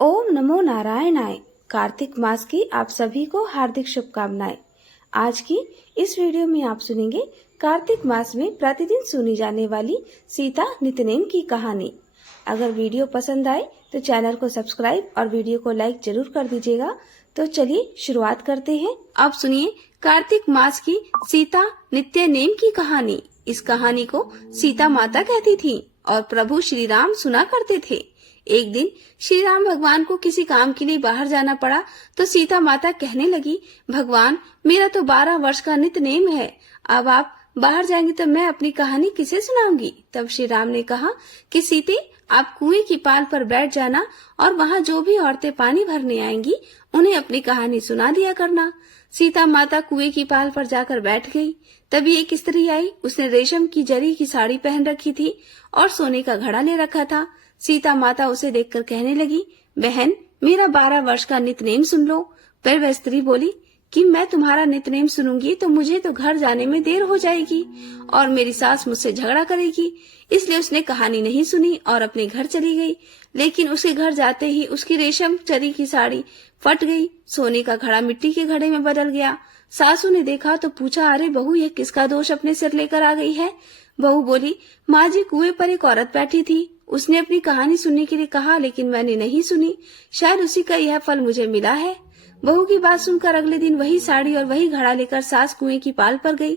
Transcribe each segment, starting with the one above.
ओम नमो नारायणाय। कार्तिक मास की आप सभी को हार्दिक शुभकामनाएं। आज की इस वीडियो में आप सुनेंगे कार्तिक मास में प्रतिदिन सुनी जाने वाली सीता नित्यनेम की कहानी। अगर वीडियो पसंद आए तो चैनल को सब्सक्राइब और वीडियो को लाइक जरूर कर दीजिएगा। तो चलिए शुरुआत करते हैं। अब सुनिए कार्तिक मास की सीता नित्य नेम की कहानी। इस कहानी को सीता माता कहती थी और प्रभु श्री राम सुना करते थे। एक दिन श्री राम भगवान को किसी काम के लिए बाहर जाना पड़ा तो सीता माता कहने लगी, भगवान मेरा तो 12 वर्ष का नित्य नेम है, अब आप बाहर जाएंगे तो मैं अपनी कहानी किसे सुनाऊंगी। तब श्री राम ने कहा कि सीते आप कुएं की पाल पर बैठ जाना और वहाँ जो भी औरतें पानी भरने आएंगी उन्हें अपनी कहानी सुना दिया करना। सीता माता कुएं की पाल पर जाकर बैठ गई। तभी एक स्त्री आई। उसने रेशम की जरी की साड़ी पहन रखी थी और सोने का घड़ा ले रखा था। सीता माता उसे देखकर कहने लगी, बहन मेरा 12 वर्ष का नित्यनेम सुन लो। पर वह स्त्री बोली कि मैं तुम्हारा नित्यनेम सुनूंगी तो मुझे तो घर जाने में देर हो जाएगी और मेरी सास मुझसे झगड़ा करेगी। इसलिए उसने कहानी नहीं सुनी और अपने घर चली गई। लेकिन उसके घर जाते ही उसकी रेशम जरी की साड़ी फट गई। सोने का घड़ा मिट्टी के घड़े में बदल गया। सासू ने देखा तो पूछा, अरे बहू ये किसका दोष अपने सिर लेकर आ गई है। बहू बोली, माँ जी कुएं पर एक औरत बैठी थी, उसने अपनी कहानी सुनने के लिए कहा लेकिन मैंने नहीं सुनी, शायद उसी का यह फल मुझे मिला है। बहू की बात सुनकर अगले दिन वही साड़ी और वही घड़ा लेकर सास कुएं की पाल पर गई।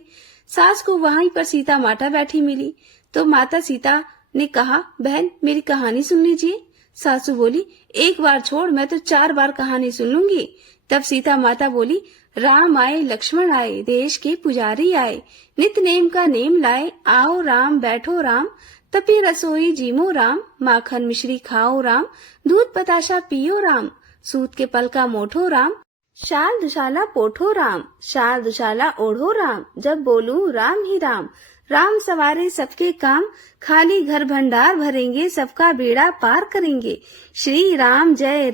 सास को वहीं पर सीता माता बैठी मिली तो माता सीता ने कहा, बहन मेरी कहानी सुन लीजिए। सासू बोली, एक बार छोड़, मैं तो 4 बार कहानी सुन लूंगी। तब सीता माता बोली, राम आए लक्ष्मण आए, देश के पुजारी आए, नित्य नेम का नेम लाए, आओ राम बैठो राम, तपी रसोई जीमो राम, माखन मिश्री खाओ राम, दूध बताशा पियो राम, सूत के पल का मोठो राम, शाल दुशाला पोठो राम, शाल दुशाला ओढ़ो राम, जब बोलूं राम ही राम, राम सवारे सबके काम, खाली घर भंडार भरेंगे, सबका बेड़ा पार करेंगे, श्री राम जय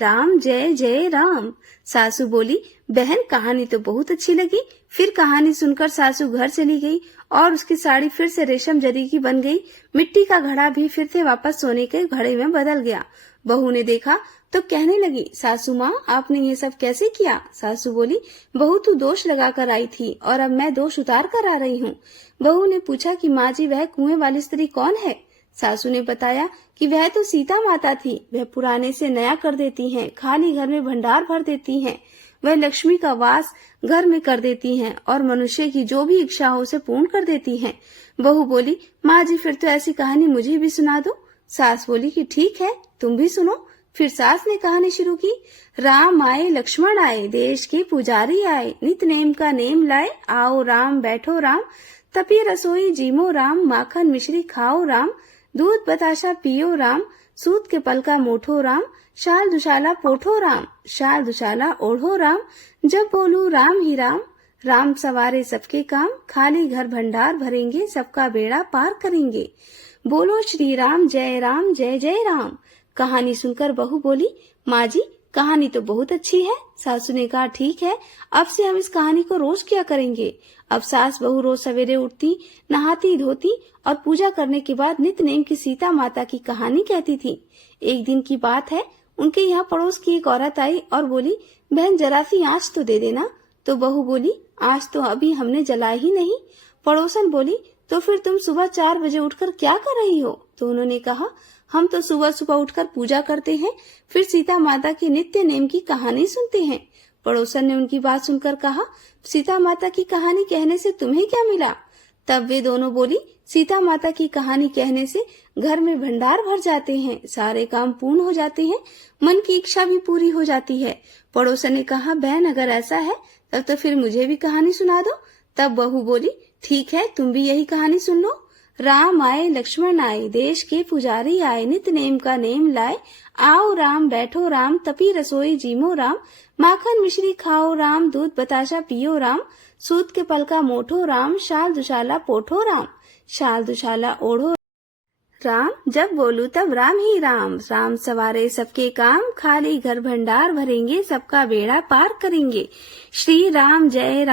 जय राम। सासू बोली, बहन कहानी तो बहुत अच्छी लगी। फिर कहानी सुनकर सासू घर चली गई और उसकी साड़ी फिर से रेशम जरी की बन गई। मिट्टी का घड़ा भी फिर से वापस सोने के घड़े में बदल गया। बहू ने देखा तो कहने लगी, सासू माँ आपने ये सब कैसे किया। सासू बोली, बहू तू दोष लगा कर आई थी और अब मैं दोष उतार कर आ रही हूँ। बहू ने पूछा कि माँ जी वह कुएं वाली स्त्री कौन है। सासू ने बताया कि वह तो सीता माता थी, वह पुराने से नया कर देती हैं, खाली घर में भंडार भर देती हैं, वह लक्ष्मी का वास घर में कर देती हैं और मनुष्य की जो भी इच्छा हो उसे पूर्ण कर देती हैं। बहू बोली, माँ जी फिर तो ऐसी कहानी मुझे भी सुना दो। सास बोली कि ठीक है तुम भी सुनो। फिर सास ने कहानी शुरू की, राम आए लक्ष्मण आए, देश के पुजारी आए, नित्य नेम का नेम लाए, आओ राम बैठो राम, तपी रसोई जीमो राम, माखन मिश्री खाओ राम, दूध बताशा पियो राम, सूत के पल का मोठो राम, शाल दुशाला पोठो राम, शाल दुशाला ओढ़ो राम, जब बोलूं राम ही राम, राम सवारे सबके काम, खाली घर भंडार भरेंगे, सबका बेड़ा पार करेंगे, बोलो श्री राम जय राम। कहानी सुनकर बहू बोली, माँ जी कहानी तो बहुत अच्छी है। सासू ने कहा, ठीक है अब से हम इस कहानी को रोज किया करेंगे। अब सास बहू रोज सवेरे उठती, नहाती धोती और पूजा करने के बाद नित्य नेम की सीता माता की कहानी कहती थी। एक दिन की बात है, उनके यहाँ पड़ोस की एक औरत आई और बोली, बहन जरा सी आँच तो दे देना। तो बहू बोली, आँच तो अभी हमने जलाई ही नहीं। पड़ोसन बोली, तो फिर तुम सुबह 4 बजे उठकर क्या कर रही हो। तो उन्होंने कहा, हम तो सुबह सुबह उठकर पूजा करते हैं, फिर सीता माता की नित्य नेम की कहानी सुनते हैं। पड़ोसन ने उनकी बात सुनकर कहा, सीता माता की कहानी कहने से तुम्हें क्या मिला। तब वे दोनों बोली, सीता माता की कहानी कहने से घर में भंडार भर जाते हैं, सारे काम पूर्ण हो जाते हैं, मन की इच्छा भी पूरी हो जाती है। पड़ोसन ने कहा, बहन अगर ऐसा है तब तो फिर मुझे भी कहानी सुना दो। तब बहू बोली, ठीक है तुम भी यही कहानी सुन लो। राम आए लक्ष्मण आए, देश के पुजारी आए, नित्य नेम का नेम लाए, आओ राम बैठो राम, तपी रसोई जीमो राम, माखन मिश्री खाओ राम, दूध बताशा पियो राम, सूत के पल का मोठो राम, शाल दुशाला पोठो राम, शाल दुशाला ओढ़ो राम, जब बोलू तब राम ही राम, राम सवारे सबके काम, खाली घर भंडार भरेंगे, सबका बेड़ा पार करेंगे, श्री राम जय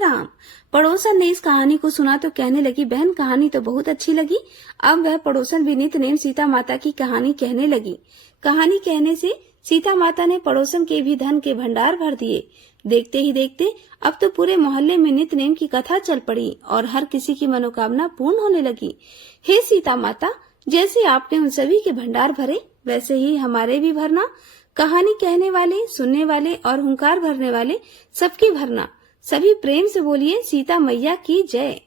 राम। पड़ोसन ने इस कहानी को सुना तो कहने लगी, बहन कहानी तो बहुत अच्छी लगी। अब वह पड़ोसन भी नित्य नेम सीता माता की कहानी कहने लगी। कहानी कहने से सीता माता ने पड़ोसन के भी धन के भंडार भर दिए। देखते ही देखते अब तो पूरे मोहल्ले में नित्य नेम की कथा चल पड़ी और हर किसी की मनोकामना पूर्ण होने लगी। हे सीता माता, जैसे आपने उन सभी के भंडार भरे, वैसे ही हमारे भी भरना। कहानी कहने वाले, सुनने वाले और हुंकार भरने वाले सबकी भरना। सभी प्रेम से बोलिए सीता मैया की जय।